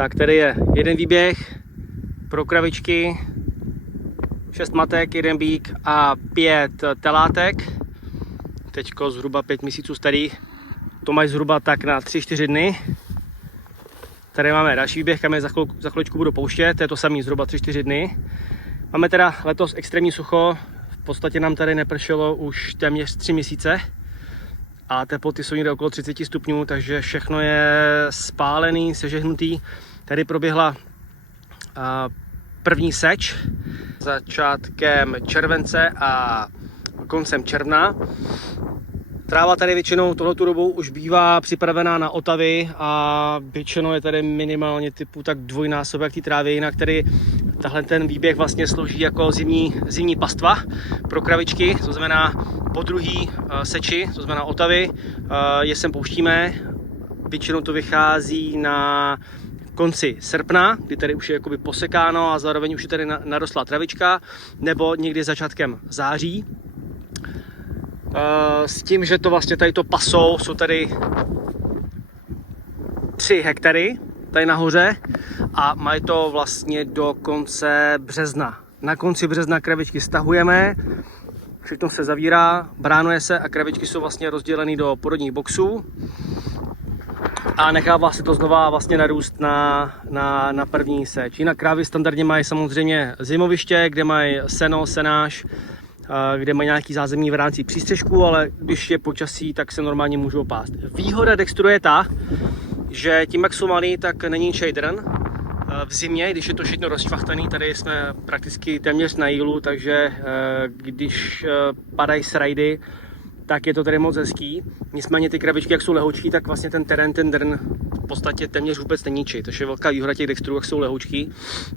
Tak tady je jeden výběh pro kravičky, 6 matek, 1 bík a 5 telátek. Teďko zhruba 5 měsíců starý. To mají zhruba tak na 3-4 dny. Tady máme další výběh, kam je za chviličku budu pouštět, to je to samý, zhruba 3-4 dny. Máme teda letos extrémní sucho, v podstatě nám tady nepršelo už téměř 3 měsíce. A teploty jsou někde okolo 30 stupňů, takže všechno je spálený, sežehnutý. Tady proběhla první seč začátkem července a koncem června. Tráva tady většinou tohletu dobu už bývá připravená na otavy a většinou je tady minimálně typu tak dvojnásobek té trávy, jinak tady tahle ten výběh vlastně slouží jako zimní pastva pro kravičky, to znamená po druhý seči, to znamená otavy, je sem pouštíme, většinou to vychází na konci srpna, kdy tady už je jakoby posekáno a zároveň už je tady narostla travička, nebo někdy začátkem září. S tím, že to vlastně tady to pasou, jsou tady 3 hektary tady nahoře a mají to vlastně do konce března. Na konci března kravičky stahujeme, všechno se zavírá, bránuje se a kravičky jsou vlastně rozděleny do porodních boxů a nechává se to znova vlastně narůst na první seč. Jinak krávy standardně mají samozřejmě zimoviště, kde mají seno, senáž, kde mají nějaký zázemí v rámci přístřežku, ale když je počasí, tak se normálně můžou pást. Výhoda Dextru je ta, že tím, jak jsou malý, tak není shadern. V zimě, když je to všechno rozčvachtaný, tady jsme prakticky téměř na jílu, takže když padají srajdy, tak je to tady moc hezký. Nicméně ty krabičky, jak jsou lehoučký, tak vlastně ten terén, ten drn v podstatě téměř vůbec neníčí. To je velká výhoda těch Dextrů, jak jsou lehoučký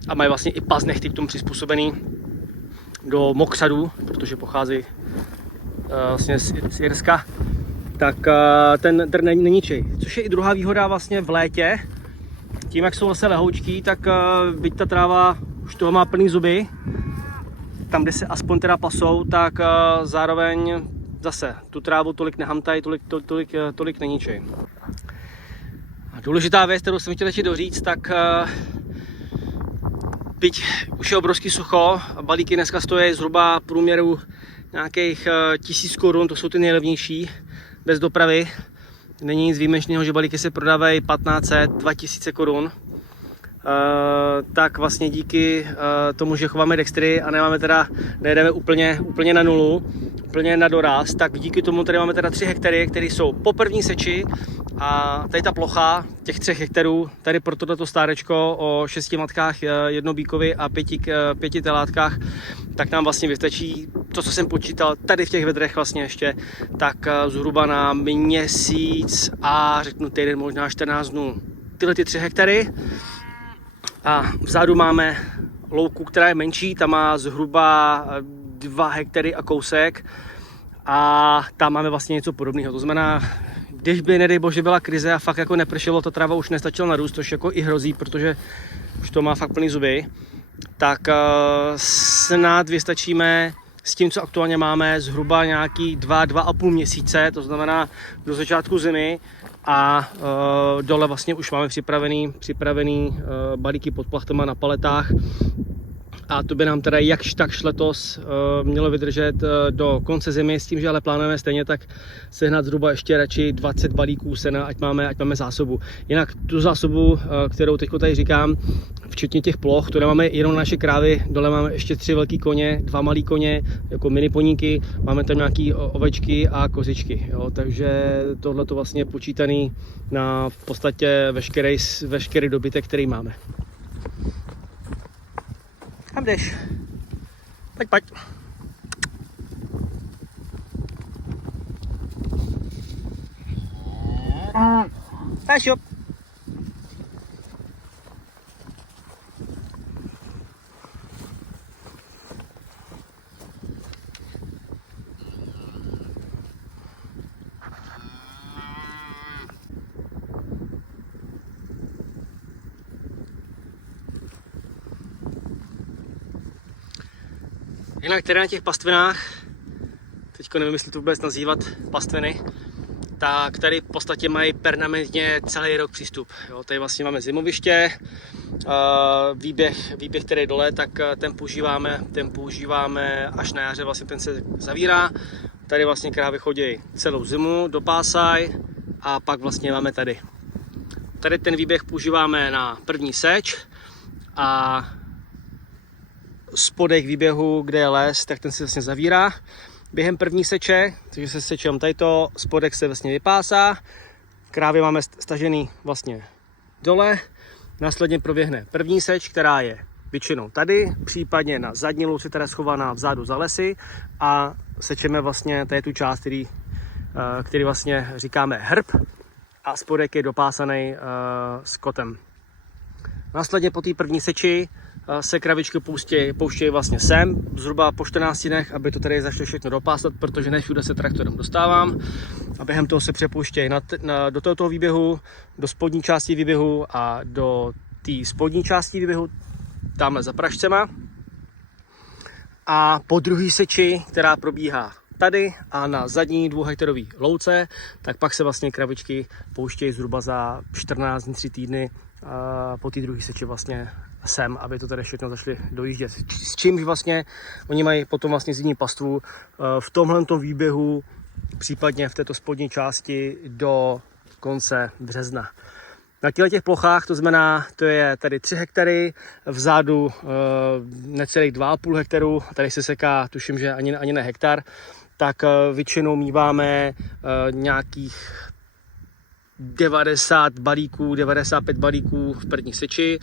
a mají vlastně i pas nechty k tomu přizpůsobený do mokřadů, protože pochází vlastně z Irska, tak ten drn neníčí. Což je i druhá výhoda vlastně v létě. Tím, jak jsou zase lehoučký, tak byť ta tráva už toho má plný zuby, tam, kde se aspoň teda pasou, tak zároveň zase tu trávu tolik nehamtají, tolik neníčí. A důležitá věc, kterou jsem chtěl ještě doříct, tak byť už je obrovský sucho, balíky dneska stojí zhruba v průměru nějakých 1000 korun, to jsou ty nejlevnější, bez dopravy. Není nic výjimečného, že balíky se prodávají 1500, 2000 korun. Tak vlastně díky tomu, že chováme Dextry a nejedeme úplně na nulu, úplně na doraz, tak díky tomu tady máme teda 3 hektary, které jsou po první seči a tady ta plocha těch 3 hektarů, tady pro toto stárečko o 6 matkách, 1 bíkovi a 5 telátkách, tak nám vlastně vystačí to, co jsem počítal tady v těch vedrech vlastně ještě, tak zhruba na měsíc a řeknu týden, možná 14 dnů. Tyhle ty 3 hektary. A vzadu máme louku, která je menší, ta má zhruba 2 hektary a kousek a tam máme vlastně něco podobného. To znamená, když by, nedej bože, byla krize a fakt jako nepršelo, ta tráva už nestačila narůst, což jako i hrozí, protože už to má fakt plný zuby, tak snad vystačíme s tím, co aktuálně máme, zhruba nějaký 2,5 měsíce, to znamená do začátku zimy. A dole vlastně už máme připravený balíky pod plachtama na paletách a to by nám teda jakž takž letos mělo vydržet do konce zimy, s tím, že ale plánujeme stejně tak sehnat zhruba ještě radši 20 balíků sena, ať máme zásobu. Jinak tu zásobu, kterou teď tady říkám, včetně těch ploch, to nemáme jenom na naše krávy, dole máme ještě 3 velký koně, 2 malý koně, jako mini poníky, máme tam nějaký ovečky a kozičky, jo, takže tohle to vlastně je počítaný na v podstatě veškerý dobytek, který máme. Kam jdeš? Pojď. Tašo. Jinak tady na těch pastvinách, teďko nevím, jestli to vůbec nazývat pastviny, tak tady v podstatě mají permanentně celý rok přístup. Jo, tady vlastně máme zimoviště, výběh, který je dole, tak ten používáme až na jaře, vlastně ten se zavírá. Tady vlastně krávy chodí celou zimu, dopásaj a pak vlastně máme tady. Tady ten výběh používáme na první seč a spodek výběhu, kde je les, tak ten se vlastně zavírá během první seče, takže se sečem tadyto, spodek se vlastně vypásá, krávy máme stažený vlastně dole, následně proběhne první seč, která je většinou tady, případně na zadní louce, která je schovaná vzadu za lesy a sečeme vlastně tady tu část, který vlastně říkáme hrb a spodek je dopásaný skotem. Následně po té první seči se kravičky pouštějí vlastně sem, zhruba po 14 dnech, aby to tady začalo všechno dopásat, protože ne všude se traktorem dostávám. A během toho se přepouštějí do tohoto výběhu, do spodní části výběhu a do té spodní části výběhu, tamhle za pražcema. A po druhé seči, která probíhá tady a na zadní 2 hektarový louce, tak pak se vlastně kravičky pouštějí zhruba za 14 dní, 3 týdny po té druhé seči vlastně sem, aby to tady všechno začali dojíždět. S čímž vlastně oni mají potom vlastně zimní pastvu v tomhletom výběhu, případně v této spodní části do konce března. Na těch plochách, to znamená, to je tady 3 hektary, vzadu necelých 2,5 hektaru, tady se seká, tuším, že ani ne hektar, tak většinou míváme nějakých 90 balíků, 95 balíků v první seči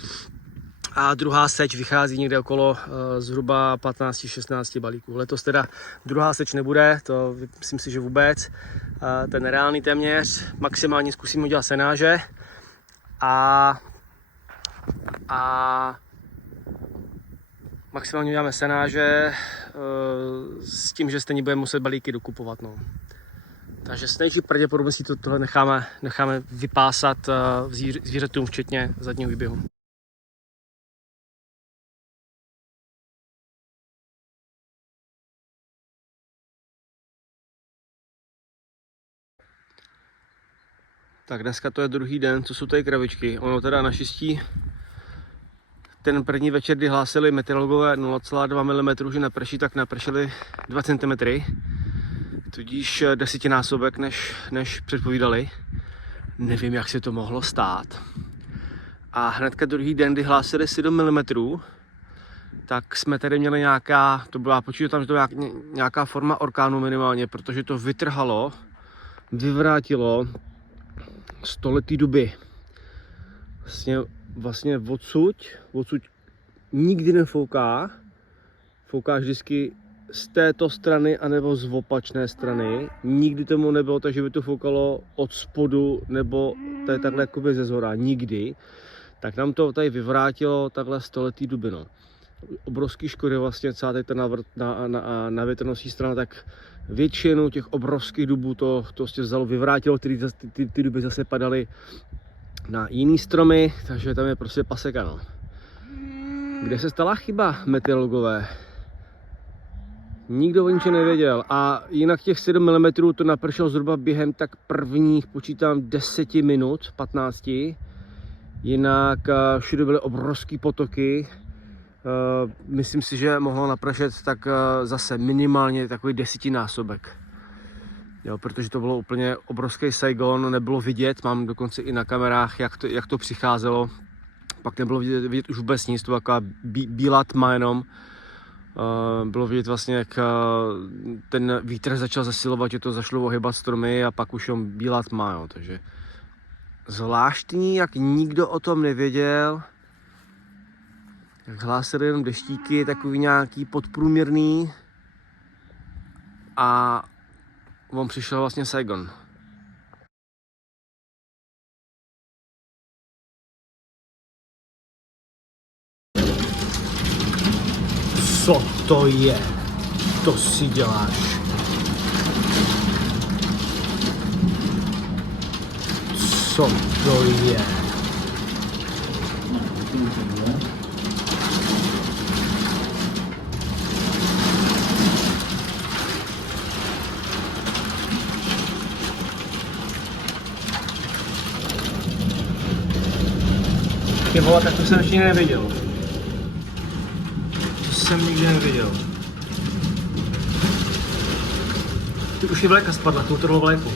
a druhá seč vychází někde okolo zhruba 15-16 balíků. Letos teda druhá seč nebude, to myslím si, že vůbec, ten nereálný téměř, maximálně zkusím udělat senáže a maximálně uděláme senáže s tím, že stejně budeme muset balíky dokupovat. No. Takže s největší pravděpodobností tohle necháme vypásat zvířatům, včetně zadního výběhu. Tak dneska to je druhý den, co jsou tady kravičky. Ono teda naštěstí ten první večer, kdy hlásili meteorologové 0,2 mm, že naprší, tak napršili 2 cm. Tudíž 10násobek, než předpovídali. Nevím, jak se to mohlo stát. A hnedka druhý den, kdy hlásili 7 mm, tak jsme tady měli nějaká, to byla, počítám, že to byla nějaká forma orkánu minimálně, protože to vytrhalo, vyvrátilo stoletý duby. Vlastně odsud nikdy nefouká. Fouká vždycky z této strany anebo z opačné strany. Nikdy tomu nebylo tak, že by to foukalo od spodu nebo tady takhle jakoby ze zhora. Nikdy. Tak nám to tady vyvrátilo takhle stoletý duby. No. Obrovský škody vlastně celá tady na větrnostní strana, tak většinu těch obrovských dubů to vzalo, vyvrátilo, ty duby zase padaly na jiný stromy, takže tam je prostě paseka. No. Kde se stala chyba, meteorologové? Nikdo o ničem nevěděl a jinak těch 7 mm to napršelo zhruba během tak prvních, počítám, 10 minut, 15. Jinak všude byly obrovský potoky. Myslím si, že mohlo napršet tak zase minimálně takový 10násobek. Jo, protože to bylo úplně obrovský Saigon, nebylo vidět, mám dokonce i na kamerách, jak to přicházelo. Pak nebylo vidět už vůbec nic, to byla taková bílá tma jenom. Bylo vidět vlastně, jak ten vítr začal zasilovat, že to zašlo ohybat stromy a pak už jen bílá tma, jo, takže zvláštní, jak nikdo o tom nevěděl. Jak hlásili jenom deštíky, takový nějaký podprůměrný a on přišel vlastně Saigon. Co to je? To si děláš. Co to je? Ty vole, tak to jsem ještě neviděl. To jsem nikdy neviděl. Ty už i vléka spadla, tu utrhlo vléku.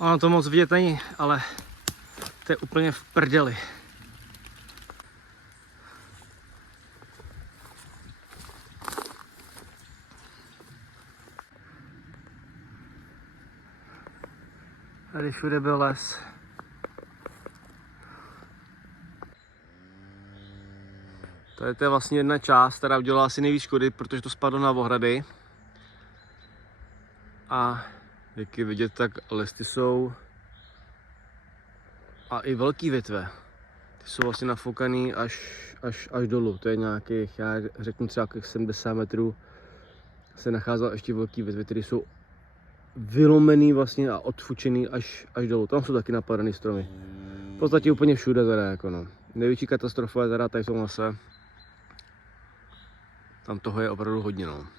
Ono to moc vidět není, ale to je úplně v prdeli. Tady všude byl les. To je vlastně jedna část, která udělala asi nejvíc škody, protože to spadlo na ohrady. A jak je vidět, tak listy jsou a i velký větve. Ty jsou vlastně nafoukaný až dolů. To je nějakých, já řeknu třeba 70 metrů se nachází ještě velký větve, které jsou vylomený vlastně a odfučený až dolů. Tam jsou taky napadaný stromy. V podstatě úplně všude teda jako no. Největší katastrofa je teda tady v tom lese. Tam toho je opravdu hodně no.